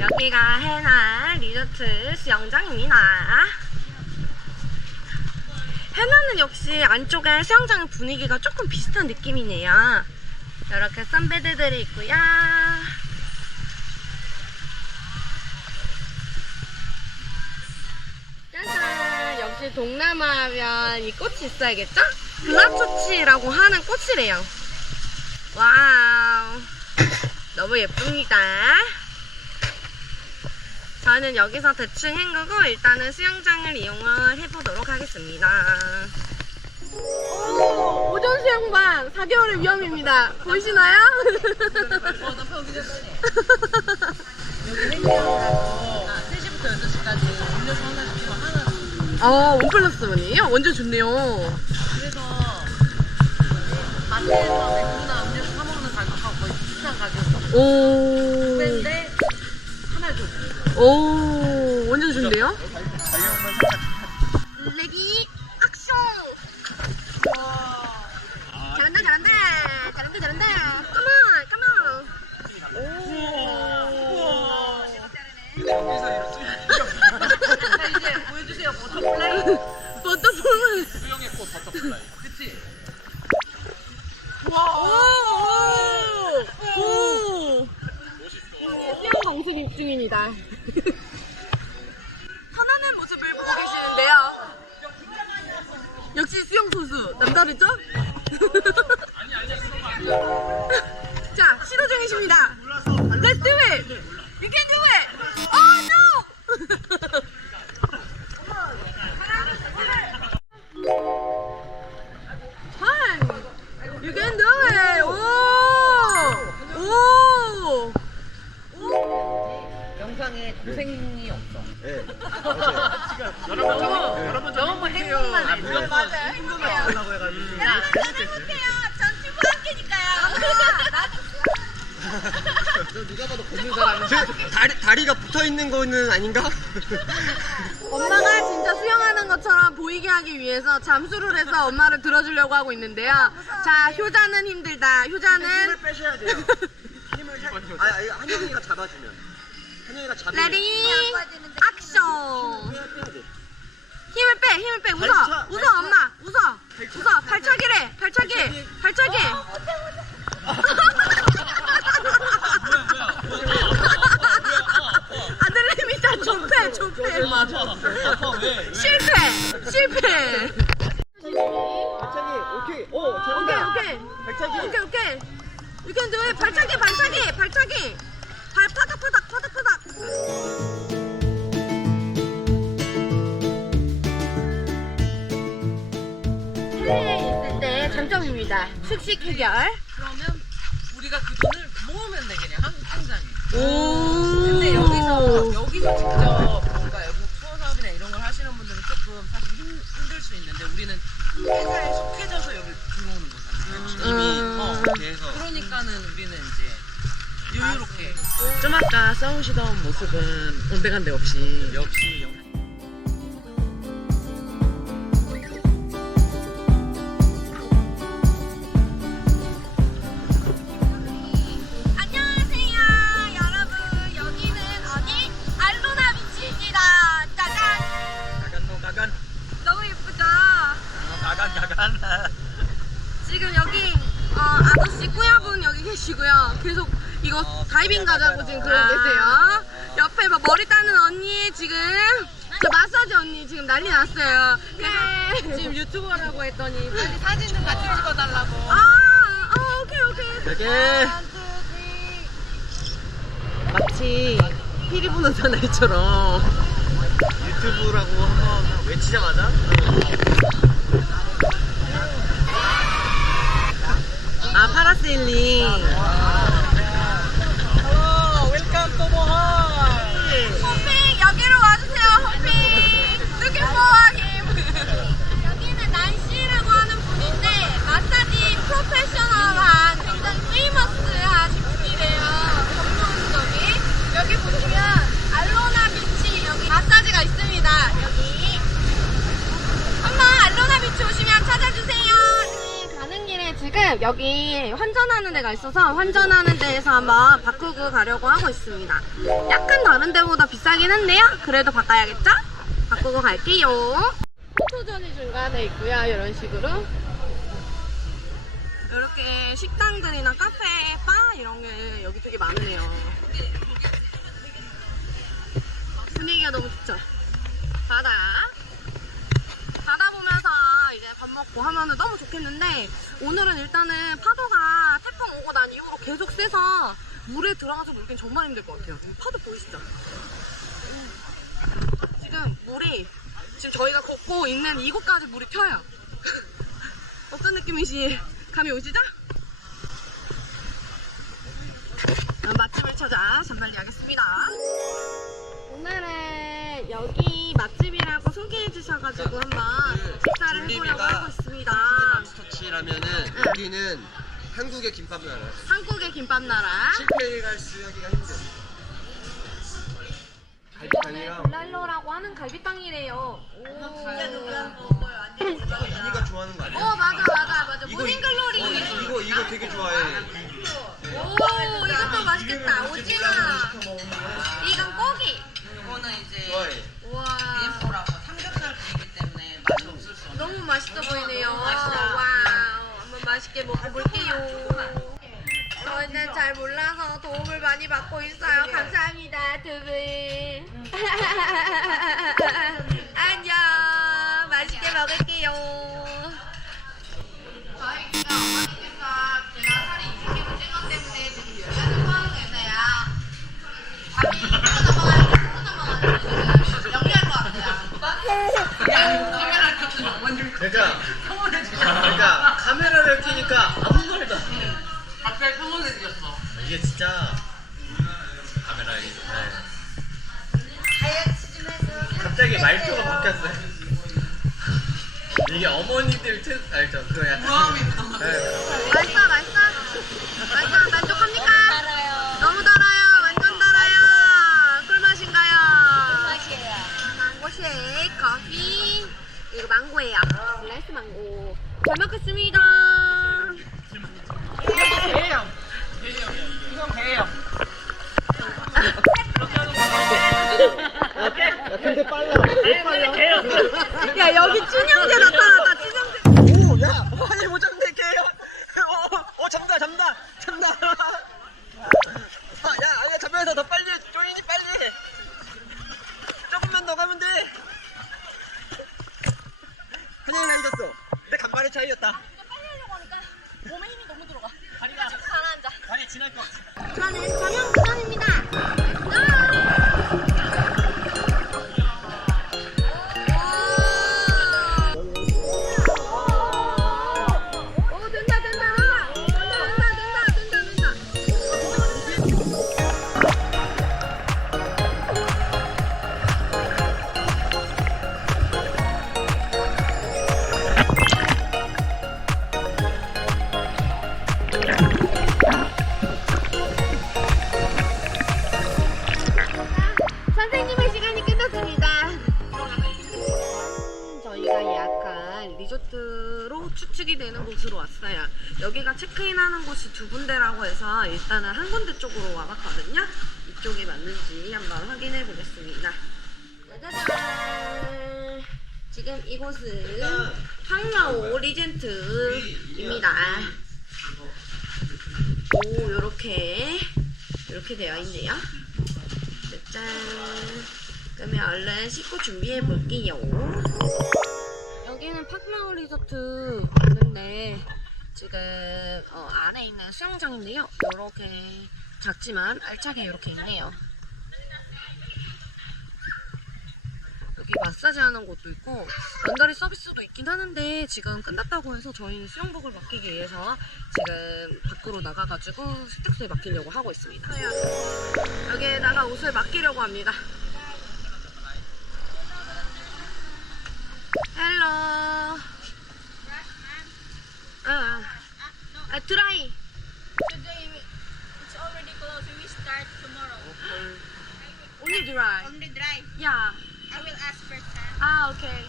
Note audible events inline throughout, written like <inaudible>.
여기가 해나 리조트 수영장입니다. 해나는 역시 안쪽에 수영장 분위기가 조금 비슷한 느낌이네요. 이렇게 선베드들이 있고요. 역시 동남아 하면 이 꽃이 있어야겠죠? 블라초치라고 하는 꽃이래요. 와우. 너무 예쁩니다. 저는 여기서 대충 헹구고 일단은 수영장을 이용을 해보도록 하겠습니다. 오, 오전 수영반 4개월의 위험입니다. 보이시나요? 어, 원 플러스 원이에요? 완전 좋네요. 그래서 마트에서 맥주나 음료수 사 먹는 가격하고 거의 비슷한 가격. 오. 근데 하나 줘. 오, 완전 좋은데요? 레디 남다르죠? 사람은 저 다리, 다리가 붙어 있는 거는 아닌가? <laughs> 엄마가 진짜 수영하는 것처럼 보이게 하기 위해서 잠수를 해서 엄마를 들어주려고 하고 있는데요. 자, 효자는 힘들다. 효자는 힘을 빼셔야 돼요. 힘을 살. <laughs> 아, 아, 이거 한영이가 잡아주면. 한영이가 잡으면. 레디 액션. 빼야, 빼야 돼. 힘을 빼, 힘을 빼. 웃어, 발차, 웃어, 발차. 엄마, 웃어, 웃어. 발차기래, 발차기, 발차기. 아들내미다 좁해, 좁해. 맞아. 왜? 실패, 실패. 발차기, 오케이. 오, 오케이, 잘한다. 오케이. 발차기. 오케이 오케이 do it 발차기 발차기 발차기 발 파닥 파닥 파닥 파닥 해외에 있을 때 장점입니다 숙식 해결 그러면 우리가 그 돈을 모으면 되겠네. 한국 통장에. 오 근데 여기서 여기서 직접 뭔가 여기 투어 사업이나 이런 걸 하시는 분들은 조금 사실 힘, 힘들 수 있는데 우리는 회사에 속해져서 여기 들어오는 거잖아요. 이미 음. 어. 그래서. 그러니까는 우리는 이제 여유롭게 좀 아까 싸우시던 모습은 온데간데 없이 역시 영. 여기 계시고요. 계속 이거 어, 다이빙 가자고 지금 그러고 아. 계세요. 옆에 막 머리 따는 언니 지금 저 마사지 언니 지금 난리 났어요. 그래서 지금 유튜버라고 했더니 빨리 사진 좀 같이 찍어달라고. 아, 아 오케이 오케이. 되게. 마치 피리 부는 <laughs> 사나이처럼 유튜브라고 한번 외치자마자. 아 파라세일링 웰컴 투 모하이. 호핑 여기로 와주세요. 호핑. Looking for him. 여기는 난시라고 하는 분인데 마사지 프로페셔널한 굉장히 페이머스한 분이래요. 전문적인. 여기 보시면 알로나 비치 여기 마사지가 비치가 있습니다. 여기. 한번 알로나 비치 오시면 찾아주세요. 네, 가는 길에 지금 여기 환전하는 데가 있어서 환전하는 데에서 한번 바꾸고 가려고 하고 있습니다. 약간 다른 데보다 비싸긴 한데요. 그래도 바꿔야겠죠? 바꾸고 갈게요. 포토존이 중간에 있고요. 이런 식으로. 이렇게 식당들이나 카페, 바 이런 게 여기 되게 많네요. 분위기가 너무 좋죠? 바다. 바다 보면서 먹고 하면은 너무 좋겠는데 오늘은 일단은 파도가 태풍 오고 난 이후로 계속 세서 물에 들어가서 놀긴 정말 힘들 것 같아요. 이 파도 보이시죠? 음. 지금 물이 지금 저희가 걷고 있는 이곳까지 물이 튀어요. <laughs> 어떤 느낌이시 감이 오시죠? 아, 맛집을 찾아 잠깐 이야기했습니다. 오늘은 여기 맛집이라고 소개해 주셔가지고 한번 식사를 해보려고 하고 있습니다. 맘스터치라면은 여기는 한국의 김밥 나라. 한국의 김밥 나라. 실패할 수하기가 힘들어. 갈비탕이랑 블랄로라고 하는 갈비탕이래요. 오. 이니가 좋아하는 거 아니야? 어 맞아 맞아 맞아 이거- 모닝글로리. 어, 이거 이거 되게 좋아해. 오 이것도 맛있겠다. 오징어. 이건 고기. 이거는 이제 좋아해. 우와. BF라고 삼겹살 부위이기 때문에 맛이 없을 수 없는 너무 맛있어 보이네요. 맛있다. 와우. 한번 맛있게 먹어볼게요. 저희는 잘 몰라서 도움을 많이 받고 있어요. 감사합니다, 두 분. <laughs> 안녕. 맛있게 먹을게요. 저희 지금 어머니께서 제가 살이 20kg 찐것 때문에 지금 열매를 토하고 계세요. 밥이 1kg 넘어가는 10kg 넘어가는 지금 연기할 것 같아요. <laughs> 그러니까 이게 진짜 카메라 이 갑자기 말투가 바뀌었어요. 이게 어머니들 특 알죠? 그 약간 네. 맛있어, 맛있어? 맛있어, 만족합니까? 너무 달아요, 완전 달아요. 꿀맛인가요? 꿀맛이에요. 망고 쉐이크, 커피. 이거 망고예요. 슬라이스 망고. 잘 먹겠습니다. 리조트로 추측이 되는 곳으로 왔어요. 여기가 체크인하는 곳이 두 군데라고 해서 일단은 한 군데 쪽으로 와봤거든요. 이쪽이 맞는지 한번 확인해 보겠습니다. 짜자잔! 지금 이곳은 황라오 리젠트입니다. 오, 요렇게 요렇게 되어 있네요. 짠. 그러면 얼른 씻고 준비해 볼게요. 여기는 파크라운 리조트 왔는데 지금 어, 안에 있는 수영장인데요. 이렇게 작지만 알차게 이렇게 있네요. 여기 마사지 하는 곳도 있고 연다리 서비스도 있긴 하는데 지금 끝났다고 해서 저희는 수영복을 맡기기 위해서 지금 밖으로 나가가지고 세탁소에 맡기려고 하고 있습니다. 여기에다가 옷을 맡기려고 합니다. Hello. Uh, uh, try. Today it's already closed. We start tomorrow. Okay. Only dry. Only dry. Yeah. I will ask first. Ah, okay.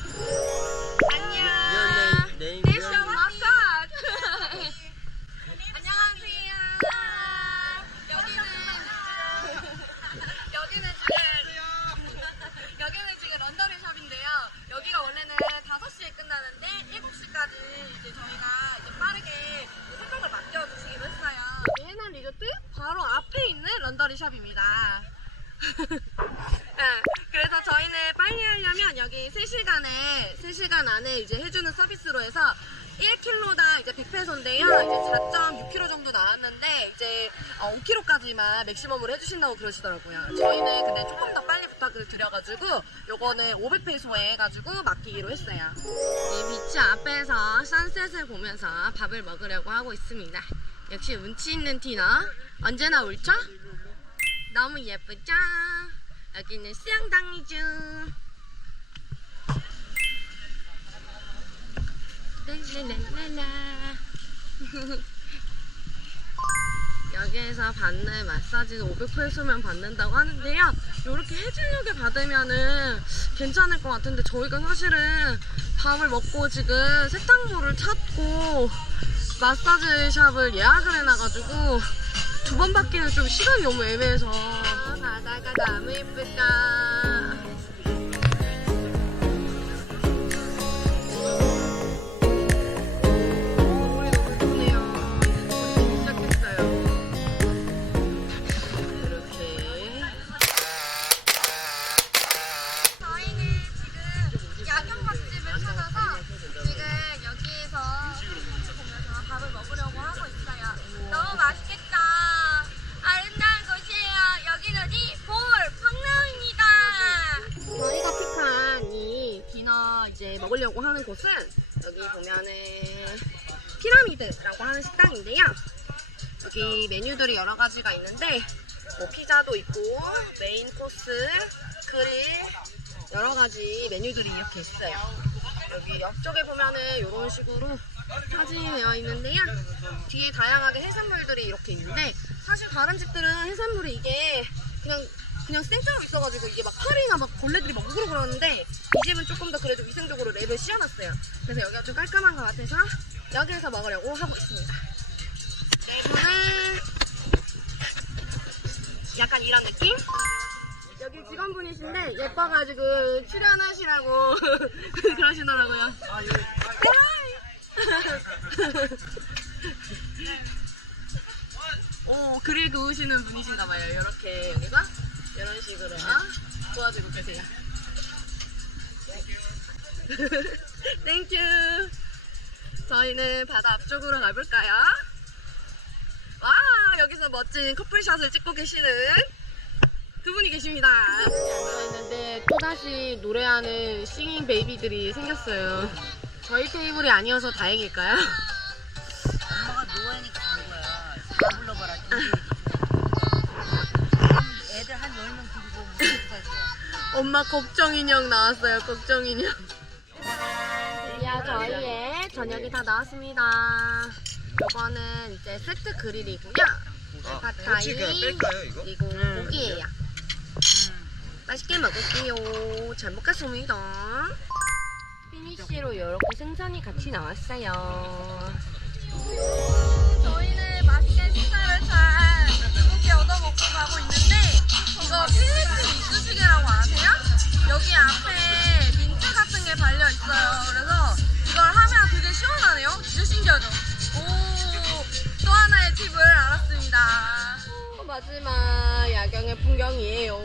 Anya. Your name. name. 네, 그래서 저희는 빨리 하려면 여기 3시간에 3시간 안에 이제 해주는 서비스로 해서 1kg당 이제 100페소인데요. 이제 4.6kg 정도 나왔는데 이제 5kg까지만 맥시멈으로 해주신다고 그러시더라고요. 저희는 근데 조금 더 빨리 부탁을 드려가지고 요거는 500페소에 해가지고 맡기기로 했어요. 이 비치 앞에서 선셋을 보면서 밥을 먹으려고 하고 있습니다. 역시 운치 있는 티너 언제나 옳죠? 너무 예쁘죠? 여기는 수영장이죠. 랄랄랄라. <laughs> 여기에서 받는 마사지는 500페소면 받는다고 하는데요. 이렇게 해질녘에 받으면은 괜찮을 것 같은데 저희가 사실은 밥을 먹고 지금 세탁물을 찾고 마사지 샵을 예약을 해놔가지고 두 번 받기는 좀 시간이 너무 애매해서. 바다가 너무 예쁘다 가지가 있는데 뭐 피자도 있고 메인 코스, 그릴 여러 가지 메뉴들이 이렇게 있어요. 여기 옆쪽에 보면은 이런 식으로 사진이 되어 있는데요. 뒤에 다양하게 해산물들이 이렇게 있는데 사실 다른 집들은 해산물이 이게 그냥 그냥 생짜로 있어가지고 이게 막 파리나 막 벌레들이 막 우그러 그러는데 이 집은 조금 더 그래도 위생적으로 랩을 씌워놨어요. 그래서 여기가 좀 깔끔한 것 같아서 여기에서 먹으려고 하고 있습니다. 내부는 약간 이런 느낌? 여기 직원분이신데 예뻐가지고 출연하시라고 <laughs> 그러시더라고요. 오 그릴 그으시는 분이신가봐요. 이렇게 여기서 이런 식으로 어? 도와주고 계세요. <laughs> 땡큐. 저희는 바다 앞쪽으로 가볼까요? 와 여기서 멋진 커플샷을 찍고 계시는 두 분이 계십니다. 앉아있는데 또다시 노래하는 싱잉 베이비들이 생겼어요. 저희 테이블이 아니어서 다행일까요? 엄마가 노예니까 간 거야. 다 불러봐라. 애들 한 10명 데리고 무슨 거야. 엄마 걱정 인형 나왔어요. 걱정 인형. 드디어 저희의 저녁이 다 나왔습니다. 이거는 이제 세트 그릴이고요. 아, 혹시 그냥 뺄까요, 이거? 그리고 고기예요. 맛있게 먹을게요. 잘 먹겠습니다. 피니쉬로 이렇게 생선이 같이 나왔어요. 저희는 맛있게 식사를 잘 즐겁게 얻어먹고 가고 있는데 이거 필리핀 이쑤시개라고 아세요? 여기 앞에 민트 같은 게 달려 있어요. 그래서 마지막 야경의 풍경이에요.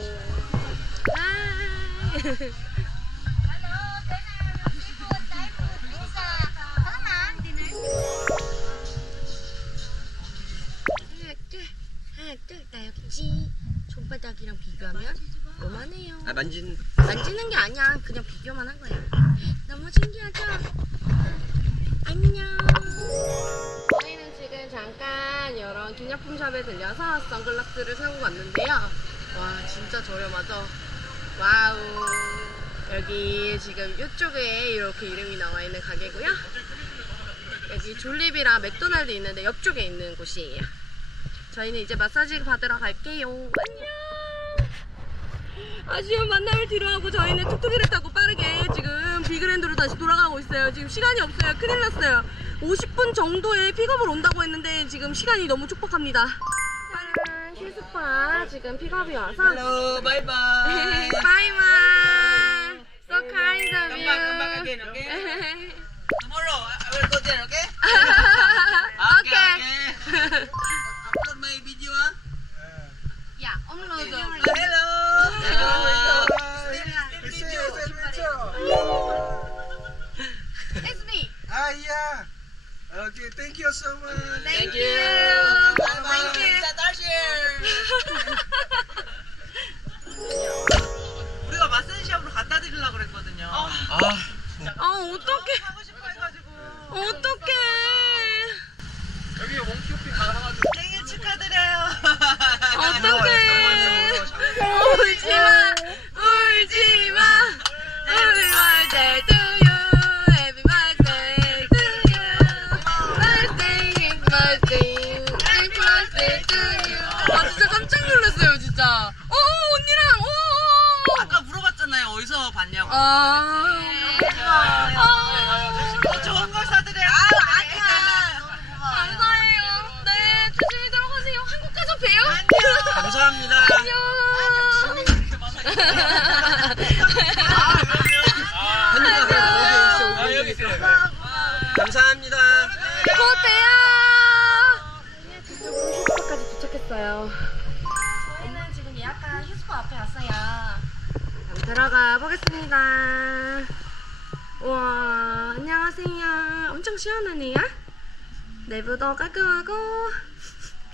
손바닥이랑 비교하면 요만해요 아 만진 만지는 게 아니야 그냥 비교만 한 거야 기념품샵에 들려서 선글라스를 사고 왔는데요. 와 진짜 저렴하죠? 와우. 여기 지금 이쪽에 이렇게 이름이 나와 있는 가게고요. 여기 졸립이랑 맥도날드 있는데 옆쪽에 있는 곳이에요. 저희는 이제 마사지 받으러 갈게요. 안녕! 아쉬운 만남을 뒤로하고 저희는 툭툭이를 타고 미그랜드로 다시 돌아가고 있어요. 지금 시간이 없어요. 큰일 났어요. 50분 정도에 픽업을 온다고 했는데 지금 시간이 너무 촉박합니다. 짜란, 힐스파 지금 픽업이 와서 Hello, bye bye. <laughs> 바 보겠습니다. 우와, 안녕하세요. 엄청 시원하네요. 내부도 깔끔하고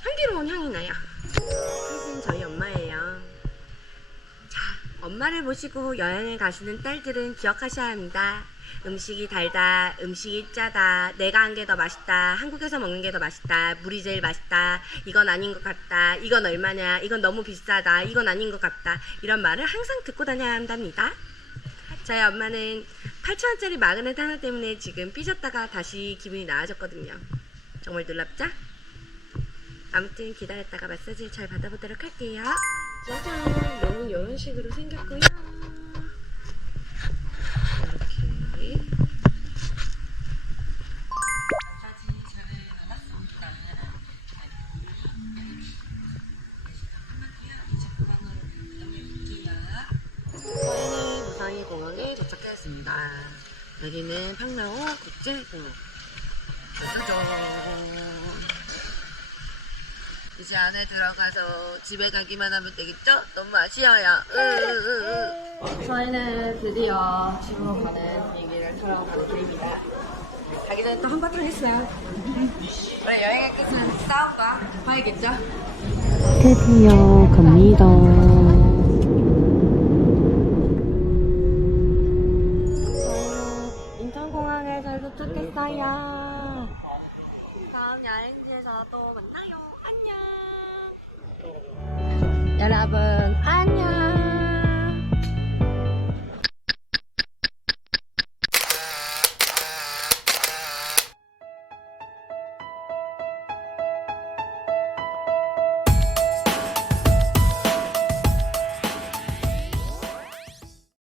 향기로운 향이 나요. 사실 저희 엄마예요. 자, 엄마를 모시고 여행을 가시는 딸들은 기억하셔야 합니다. 음식이 달다, 음식이 짜다, 내가 한 게 더 맛있다, 한국에서 먹는 게 더 맛있다, 물이 제일 맛있다, 이건 아닌 것 같다, 이건 얼마냐, 이건 너무 비싸다, 이건 아닌 것 같다, 이런 말을 항상 듣고 다녀야 한답니다. 저희 엄마는 8,000원짜리 마그넷 하나 때문에 지금 삐졌다가 다시 기분이 나아졌거든요. 정말 놀랍죠? 아무튼 기다렸다가 마사지를 잘 받아보도록 할게요. 짜잔! 너는 이런 식으로 생겼고요. 여기는 팡라오 국제공항. 짜자잔. 이제 안에 들어가서 집에 가기만 하면 되겠죠? 너무 아쉬워요. 저희는 드디어 집으로 가는 비행기를 타러 가는 길입니다. 가기 전에 또 한바탕 했어요. 우리 여행의 끝은 싸움과 봐야겠죠? 드디어 갑니다. 여행지에